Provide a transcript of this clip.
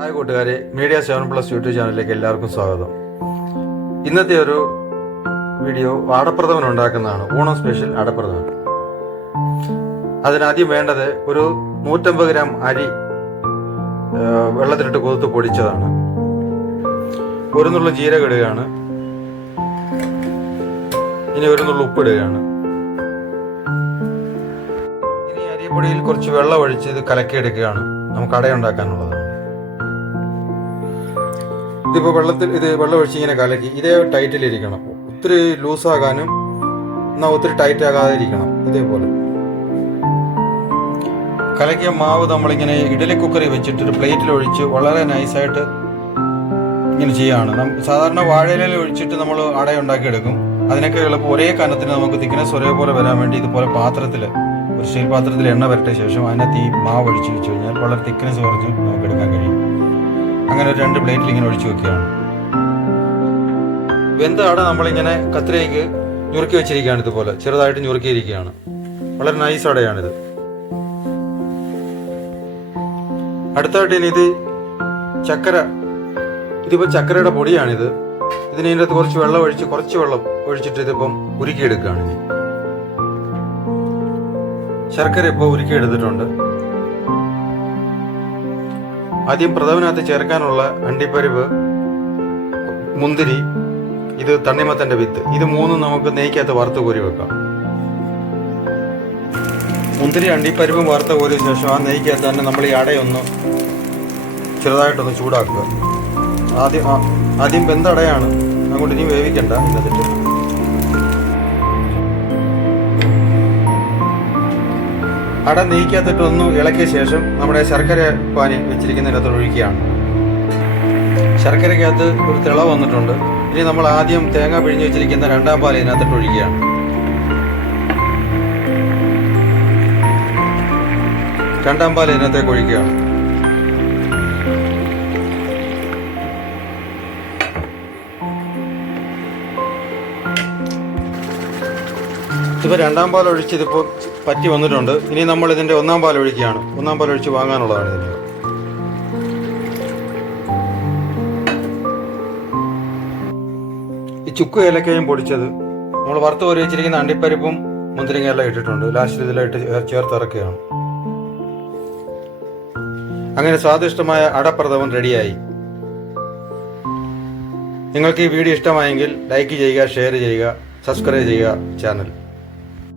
Hi കൂട്ടുകാരെ, media 7+ YouTube ചാനലിലേക്ക് എല്ലാവർക്കും സ്വാഗതം. ഇന്നത്തെ ഒരു വീഡിയോ അടപ്രഥമൻ ഉണ്ടാക്കുന്നതാണ്. ഓണം സ്പെഷ്യൽ അടപ്രഥമൻ. അതിനാദ്യം വേണ്ടത് ഒരു 150 ഗ്രാം അരി വെള്ളത്തിലിട്ട് കുതിർത്ത് പൊടിച്ചതാണ്. ഒരു നുള്ള ജീരകം ഇടുകയാണ്. ഇനി ഒരു നുള്ള ഉപ്പിടുകയാണ്. ഇനി അരിപ്പൊടിയിൽ കുറച്ച് വെള്ളം ഒഴിച്ച് ഇത് കലക്കിയെടുക്കുകയാണ്. നമുക്ക് അടയുണ്ടാക്കാനുള്ളതാണ്. ഇതിപ്പോൾ വെള്ളം ഒഴിച്ച് ഇങ്ങനെ കലക്കി ഇതേ ടൈറ്റിലിരിക്കണം. ഒത്തിരി ലൂസാകാനും എന്നാൽ ഒത്തിരി ടൈറ്റ് ആകാതെ ഇരിക്കണം. ഇതേപോലെ കലക്കിയ മാവ് നമ്മളിങ്ങനെ ഇഡലി കുക്കറിൽ വെച്ചിട്ട് ഒരു പ്ലേറ്റിൽ ഒഴിച്ച് വളരെ നൈസായിട്ട് ഇങ്ങനെ ചെയ്യുകയാണ്. സാധാരണ വാഴയിലയിൽ ഒഴിച്ചിട്ട് നമ്മൾ അടയുണ്ടാക്കിയെടുക്കും. അതിനൊക്കെ എളുപ്പം ഒരേ കനത്തിന് നമുക്ക് തിക്നെസ് ഒരേപോലെ വരാൻ വേണ്ടി ഇതുപോലെ പാത്രത്തിൽ, ഒരു സ്റ്റീൽ പാത്രത്തിൽ എണ്ണ വരട്ടിയ ശേഷം അതിനകത്ത് ഈ മാവ് ഒഴിച്ച് വെച്ച് കഴിഞ്ഞാൽ വളരെ തിക്നെസ് കുറച്ച് നമുക്ക് എടുക്കാൻ കഴിയും. അങ്ങനെ ഒരു 2 പ്ലേറ്റിൽ ഇങ്ങനെ ഒഴിച്ചു വെക്കുകയാണ്. വെന്ത അട നമ്മളിങ്ങനെ കത്രികയ്ക്ക് ഞുറുക്കി വെച്ചിരിക്കുകയാണ്. ഇതുപോലെ ചെറുതായിട്ട് ഞുറുക്കിയിരിക്കുകയാണ്. വളരെ നൈസ് അടയാണിത്. അടുത്തായിട്ട് ഇനി ഇത് ഇതിപ്പോൾ ചക്കരയുടെ പൊടിയാണിത്. ഇതിൻ്റെ അകത്ത് കുറച്ച് വെള്ളം ഒഴിച്ചിട്ട് ഇതിപ്പം ഉരുക്കിയെടുക്കുകയാണ്. ഇനി ശർക്കര ഇപ്പോൾ ഉരുക്കിയെടുത്തിട്ടുണ്ട്. ആദ്യം പ്രഥമനകത്ത് ചേർക്കാനുള്ള അണ്ടിപ്പരിപ്പ്, മുന്തിരി, ഇത് തണ്ണിമത്തന്റെ വിത്ത്, ഇത് മൂന്നും നമുക്ക് നെയ്ക്കകത്ത് വറുത്ത് കോരി വെക്കാം. മുന്തിരി അണ്ടിപ്പരിപ്പും വറുത്ത് കോരിയ ശേഷം ആ നെയ്ക്കകത്ത് തന്നെ നമ്മൾ ഈ അടയൊന്ന് ചെറുതായിട്ടൊന്ന് ചൂടാക്കുക. ആദ്യം വെന്തടയാണ്, അങ്ങോട്ട് ഇനി വേവിക്കണ്ട. എന്നിട്ട് അട നെയ്ക്കകത്തിട്ട് ഒന്ന് ഇളക്കിയ ശേഷം നമ്മുടെ ശർക്കര പാനി വെച്ചിരിക്കുന്നതിനകത്ത് ഒഴിക്കുകയാണ്. ശർക്കരയ്ക്കകത്ത് ഒരു തിള വന്നിട്ടുണ്ട്. ഇനി നമ്മൾ ആദ്യം തേങ്ങ പിഴിഞ്ഞ് വെച്ചിരിക്കുന്ന 2ാം പാൽ ഇതിനകത്തിട്ട് ഒഴിക്കുകയാണ്. രണ്ടാം പാൽ ഇതിനകത്തേക്ക് ഒഴിക്കുകയാണ്. ഇപ്പോൾ 2ാം പാൽ ഒഴിച്ച് ഇതിപ്പോൾ പറ്റി വന്നിട്ടുണ്ട്. ഇനി നമ്മൾ ഇതിൻ്റെ 1ാം പാൽ ഒഴിക്കുകയാണ്. 1ാം പാൽ ഒഴിച്ച് വാങ്ങാനുള്ളതാണ് ഇതിന്. ഈ ചുക്ക് ഏലക്കയും പൊടിച്ചത് നമ്മൾ വറുത്ത് കോരി വെച്ചിരിക്കുന്ന അണ്ടിപ്പരിപ്പും മുന്തിരിങ്ങയെല്ലാം ഇട്ടിട്ടുണ്ട്. ലാസ്റ്റ് ഇതിലായിട്ട് ചേർത്തിറക്കുകയാണ്. അങ്ങനെ സ്വാദിഷ്ടമായ അടപ്രഥമൻ റെഡിയായി. നിങ്ങൾക്ക് ഈ വീഡിയോ ഇഷ്ടമായെങ്കിൽ ലൈക്ക് ചെയ്യുക, ഷെയർ ചെയ്യുക, സബ്സ്ക്രൈബ് ചെയ്യുക ചാനൽ.